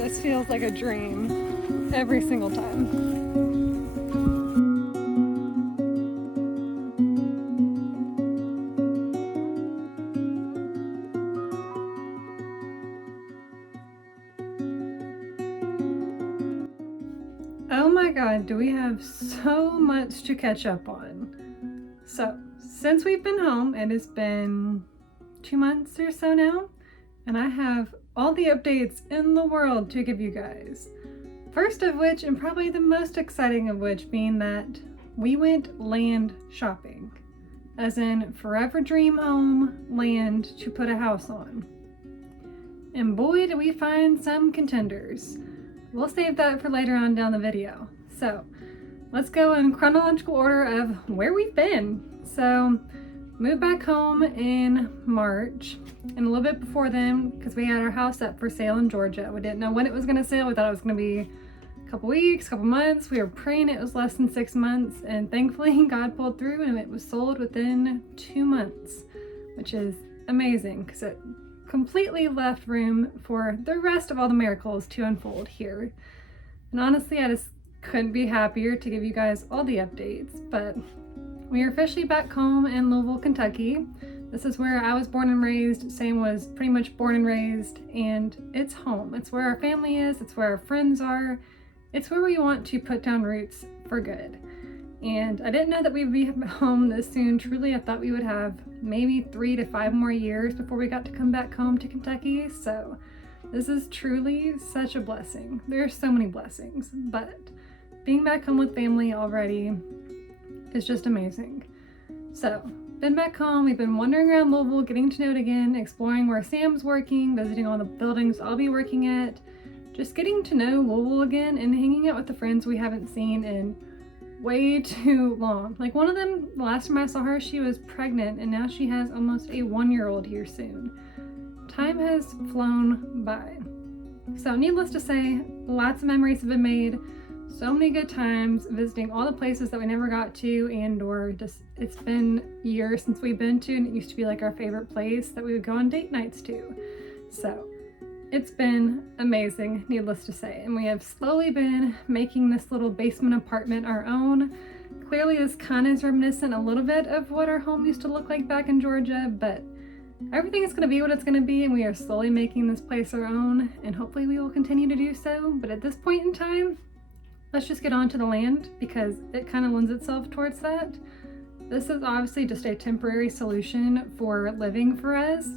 This feels like a dream every single time. Oh my god, do we have so much to catch up on. So, since we've been home, it has been 2 months or so now, and I have all the updates in the world to give you guys. First of which, and probably the most exciting of which, being that we went land shopping. As in, forever dream home, land to put a house on. And boy, did we find some contenders. We'll save that for later on down the video. So let's go in chronological order of where we've been. So moved back home in March, and a little bit before then, because we had our house up for sale in Georgia. We didn't know when it was gonna sell. We thought it was gonna be a couple weeks, couple months. We were praying it was less than 6 months, and thankfully God pulled through and it was sold within 2 months, which is amazing because it completely left room for the rest of all the miracles to unfold here. And honestly, I just couldn't be happier to give you guys all the updates. But we are officially back home in Louisville, Kentucky. This is where I was born and raised. Sam was pretty much born and raised, and it's home. It's where our family is. It's where our friends are. It's where we want to put down roots for good. And I didn't know that we'd be home this soon. Truly, I thought we would have maybe 3 to 5 more years before we got to come back home to Kentucky. So this is truly such a blessing. There are so many blessings, but being back home with family already is just amazing. So been back home. We've been wandering around Louisville, getting to know it again, exploring where Sam's working, visiting all the buildings I'll be working at, just getting to know Louisville again and hanging out with the friends we haven't seen in way too long. Like one of them, the last time I saw her, she was pregnant, and now she has almost a 1-year-old here soon. Time has flown by. So needless to say, lots of memories have been made, so many good times visiting all the places that we never got to, and or just it's been years since we've been to, and it used to be like our favorite place that we would go on date nights to. So it's been amazing, needless to say, and we have slowly been making this little basement apartment our own. Clearly this kind of is reminiscent a little bit of what our home used to look like back in Georgia, but everything is going to be what it's going to be, and we are slowly making this place our own, and hopefully we will continue to do so. But at this point in time, let's just get on to the land because it kind of lends itself towards that. This is obviously just a temporary solution for living for us.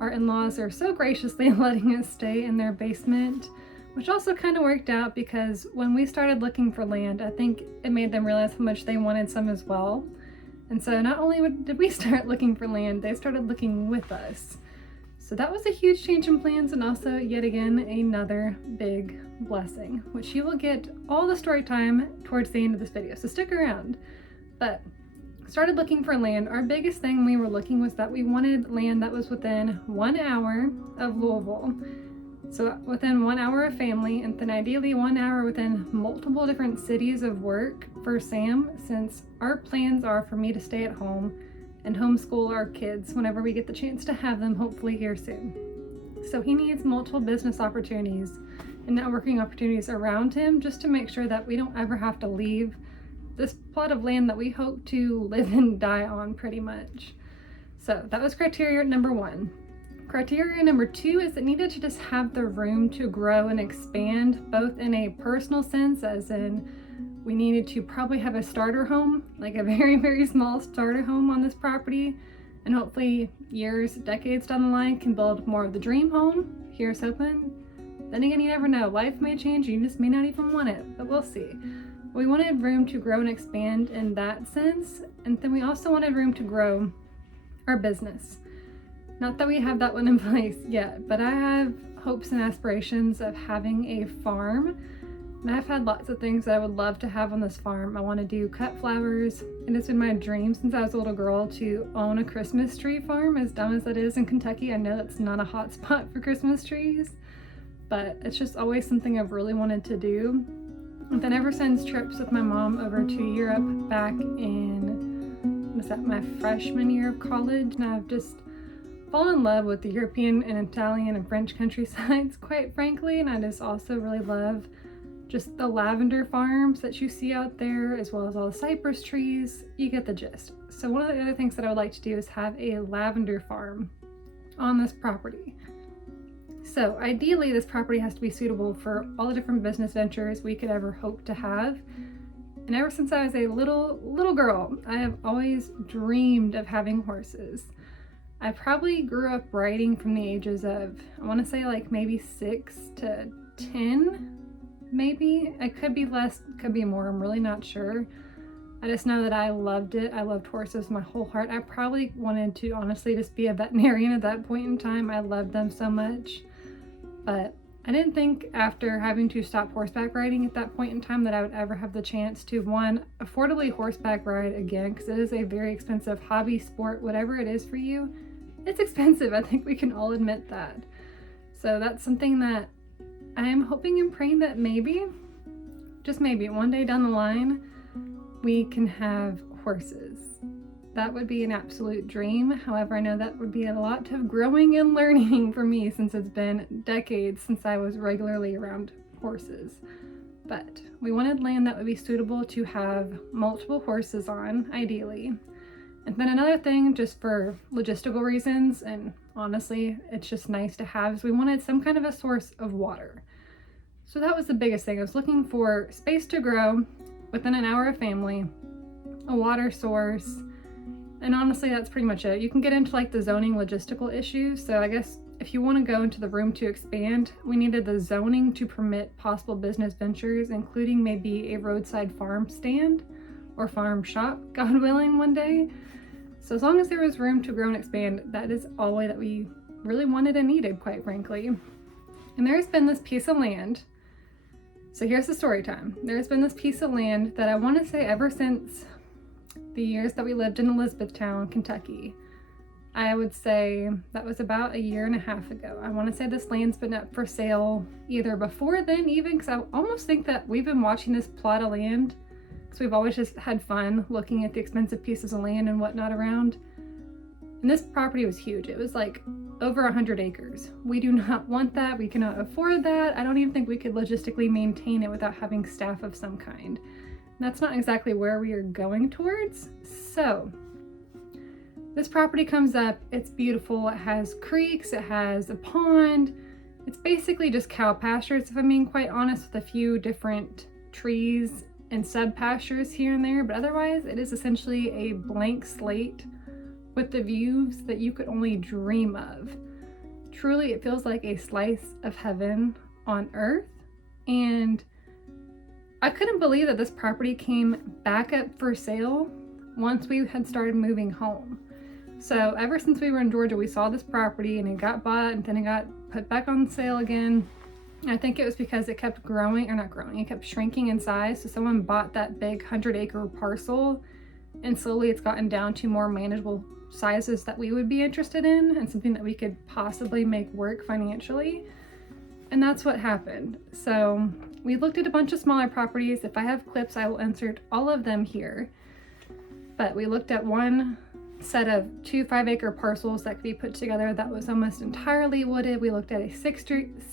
Our in-laws are so graciously letting us stay in their basement, which also kind of worked out because when we started looking for land, I think it made them realize how much they wanted some as well. And so not only did we start looking for land, they started looking with us. So that was a huge change in plans, and also yet again another big blessing, which you will get all the story time towards the end of this video, so stick around. But started looking for land. Our biggest thing we were looking was that we wanted land that was within 1 hour of Louisville. So within 1 hour of family, and then ideally 1 hour within multiple different cities of work for Sam, since our plans are for me to stay at home and homeschool our kids whenever we get the chance to have them, hopefully here soon. So he needs multiple business opportunities and networking opportunities around him just to make sure that we don't ever have to leave this plot of land that we hope to live and die on pretty much. So that was criteria number 1. Criteria number 2 is it needed to just have the room to grow and expand, both in a personal sense, as in we needed to probably have a starter home, like a very, very small starter home on this property, and hopefully years, decades down the line can build more of the dream home. Here's hoping. Then again, you never know. Life may change, you just may not even want it, but we'll see. We wanted room to grow and expand in that sense, and then we also wanted room to grow our business. Not that we have that one in place yet, but I have hopes and aspirations of having a farm, and I've had lots of things that I would love to have on this farm. I want to do cut flowers, and it's been my dream since I was a little girl to own a Christmas tree farm. As dumb as that is in Kentucky, I know it's not a hot spot for Christmas trees, but it's just always something I've really wanted to do. And then ever since trips with my mom over to Europe back in, was that my freshman year of college, and I've just fallen in love with the European and Italian and French countrysides, quite frankly, and I just also really love just the lavender farms that you see out there, as well as all the cypress trees. You get the gist. So one of the other things that I would like to do is have a lavender farm on this property. So ideally, this property has to be suitable for all the different business ventures we could ever hope to have. And ever since I was a little girl, I have always dreamed of having horses. I probably grew up riding from the ages of, I want to say like maybe 6 to 10, maybe. It could be less, could be more, I'm really not sure. I just know that I loved it. I loved horses with my whole heart. I probably wanted to honestly just be a veterinarian at that point in time. I loved them so much. But I didn't think after having to stop horseback riding at that point in time that I would ever have the chance to, one, affordably horseback ride again, because it is a very expensive hobby, sport, whatever it is for you. It's expensive. I think we can all admit that. So that's something that I am hoping and praying that maybe, just maybe, one day down the line, we can have horses. That would be an absolute dream. However, I know that would be a lot of growing and learning for me, since it's been decades since I was regularly around horses. But we wanted land that would be suitable to have multiple horses on, ideally. And then another thing, just for logistical reasons, and honestly, it's just nice to have, is we wanted some kind of a source of water. So that was the biggest thing. I was looking for space to grow within an hour of family, a water source, and honestly, that's pretty much it. You can get into like the zoning logistical issues. So I guess if you want to go into the room to expand, we needed the zoning to permit possible business ventures, including maybe a roadside farm stand or farm shop, God willing, one day. So as long as there was room to grow and expand, that is all that we really wanted and needed, quite frankly. And there's been this piece of land. So here's the story time. There's been this piece of land that I want to say ever since the years that we lived in Elizabethtown, Kentucky. I would say that was about 1.5 years ago. I want to say this land's been up for sale either before then even, because I almost think that we've been watching this plot of land because we've always just had fun looking at the expensive pieces of land and whatnot around. And this property was huge. It was like over 100 acres. We do not want that. We cannot afford that. I don't even think we could logistically maintain it without having staff of some kind. And that's not exactly where we are going towards. So this property comes up. It's beautiful. It has creeks. It has a pond. It's basically just cow pastures, if I'm being quite honest, with a few different trees and sub pastures here and there. But otherwise, it is essentially a blank slate with the views that you could only dream of. Truly, it feels like a slice of heaven on earth. And I couldn't believe that this property came back up for sale once we had started moving home. So ever since we were in Georgia, we saw this property and it got bought and then it got put back on sale again. I think it was because it kept growing, or not growing, it kept shrinking in size. So someone bought that big 100-acre parcel, and slowly it's gotten down to more manageable sizes that we would be interested in and something that we could possibly make work financially. And that's what happened. So we looked at a bunch of smaller properties. If I have clips, I will insert all of them here. But we looked at one set of 2 5-acre parcels that could be put together that was almost entirely wooded. We looked at a 60-acre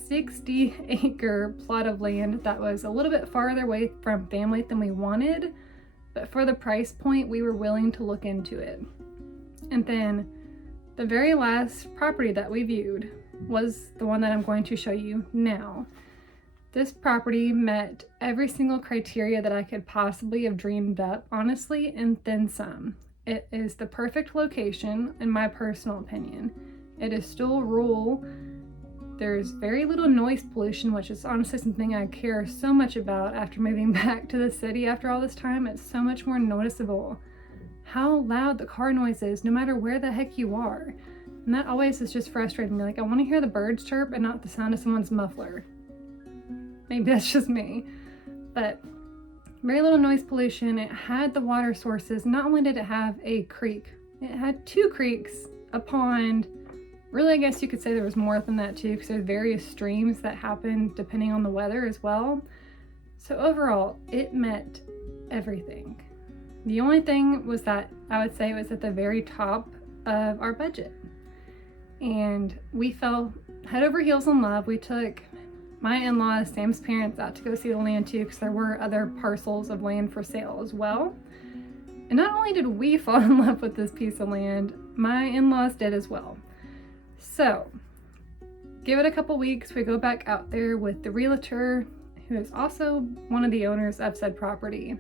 plot of land that was a little bit farther away from family than we wanted, but for the price point, we were willing to look into it. And then the very last property that we viewed was the one that I'm going to show you now. This property met every single criteria that I could possibly have dreamed up, honestly, and then some. It is the perfect location, in my personal opinion. It is still rural. There's very little noise pollution, which is honestly something I care so much about after moving back to the city after all this time. It's so much more noticeable how loud the car noise is, no matter where the heck you are. And that always is just frustrating me. Like, I want to hear the birds chirp and not the sound of someone's muffler. Maybe that's just me. But very little noise pollution. It had the water sources. Not only did it have a creek, it had 2 creeks, a pond. Really, I guess you could say there was more than that too, because there's various streams that happen depending on the weather as well. So overall, it met everything. The only thing was that I would say it was at the very top of our budget. and we fell head over heels in love. We took my in-laws, Sam's parents, out to go see the land too, because there were other parcels of land for sale as well. And not only did we fall in love with this piece of land, my in-laws did as well. So give it a couple weeks, we go back out there with the realtor, who is also one of the owners of said property.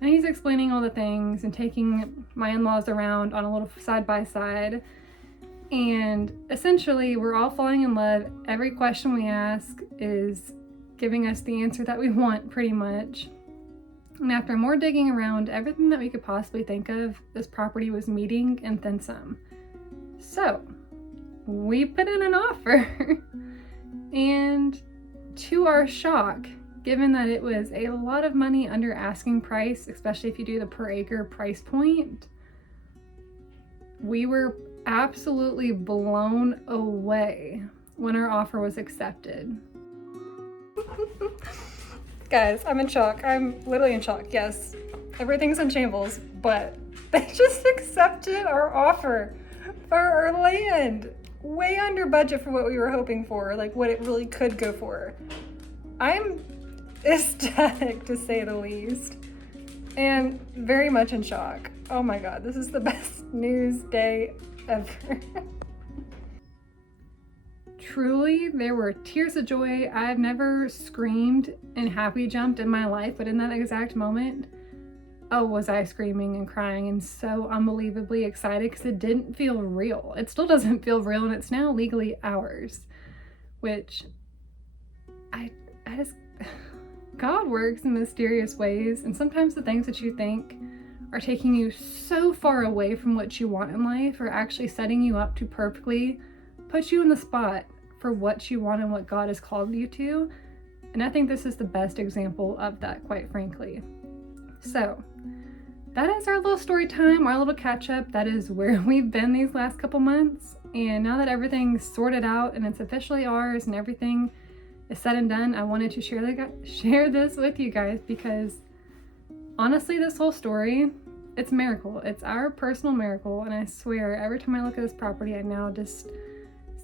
And he's explaining all the things and taking my in-laws around on a little side-by-side. And essentially, we're all falling in love. Every question we ask is giving us the answer that we want, pretty much. And after more digging around, everything that we could possibly think of, this property was meeting and then some. So we put in an offer. And to our shock, given that it was a lot of money under asking price, especially if you do the per acre price point, we were absolutely blown away when our offer was accepted. Guys, I'm in shock. I'm literally in shock. Yes, everything's in shambles, but they just accepted our offer for our land. Way under budget for what we were hoping for, like what it really could go for. I'm ecstatic, to say the least, and very much in shock. Oh my god, this is the best news day ever. Truly, there were tears of joy. I've never screamed and happy jumped in my life, but in that exact moment, oh, was I screaming and crying and so unbelievably excited, because it didn't feel real. It still doesn't feel real, and it's now legally ours, which I just, God works in mysterious ways, and sometimes the things that you think are taking you so far away from what you want in life are actually setting you up to perfectly put you in the spot for what you want and what God has called you to. And I think this is the best example of that, quite frankly. So that is our little story time, our little catch up. That is where we've been these last couple months. And now that everything's sorted out and it's officially ours and everything is said and done, I wanted to share this with you guys, because honestly, this whole story, it's a miracle. It's our personal miracle. And I swear, every time I look at this property, I now just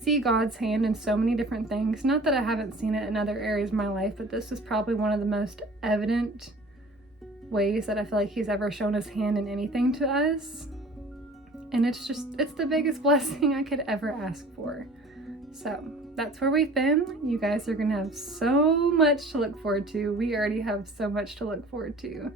see God's hand in so many different things. Not that I haven't seen it in other areas of my life, but this is probably one of the most evident ways that I feel like he's ever shown his hand in anything to us. And it's the biggest blessing I could ever ask for. So that's where we've been. You guys are gonna have so much to look forward to. We already have so much to look forward to.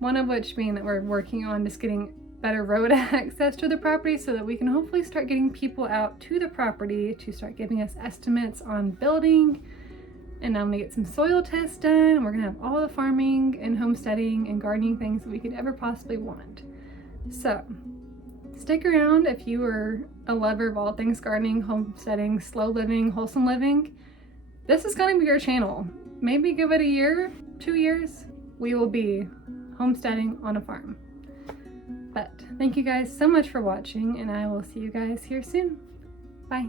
One of which being that we're working on just getting better road access to the property, so that we can hopefully start getting people out to the property to start giving us estimates on building. And I'm gonna get some soil tests done. We're gonna have all the farming and homesteading and gardening things that we could ever possibly want. So stick around if you are a lover of all things gardening, homesteading, slow living, wholesome living. This is gonna be your channel. Maybe give it a year, 2 years, we will be homesteading on a farm. But thank you guys so much for watching, and I will see you guys here soon. Bye.